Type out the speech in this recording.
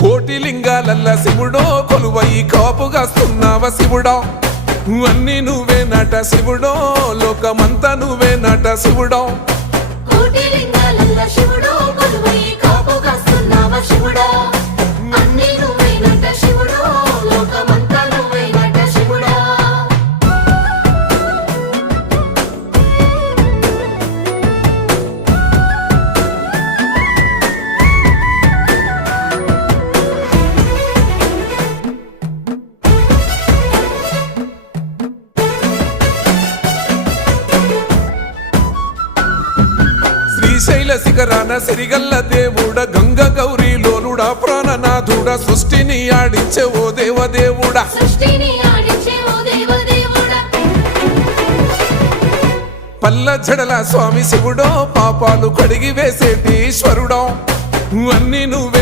కోటి లింగాలల్ల శివుడో కొలువై కాపుగాస్తున్నావ శివుడా అన్ని నువ్వే నట శివుడో లోకమంతా నువ్వే నట శివుడో కోటి లింగాలల్ల శివుడో కొలువై కాపుగాస్తున్నావ శివుడా అన్ని నువ్వే నట శివుడో లోకమంతా నువ్వే నట శివుడా శ్రీశైల శిఖరాన సిరిగల్ల దేవుడ గంగ గౌరీ లోలుడా ప్రాణనాథుడ సృష్టిని ఆడించే ఓ దేవదేవుడా సృష్టిని ఆడించే ఓ దేవదేవుడా పల్ల జడల స్వామి శివుడో పాపాలు కడిగి వేసేటి ఈశ్వరుడో అన్ని నువ్వే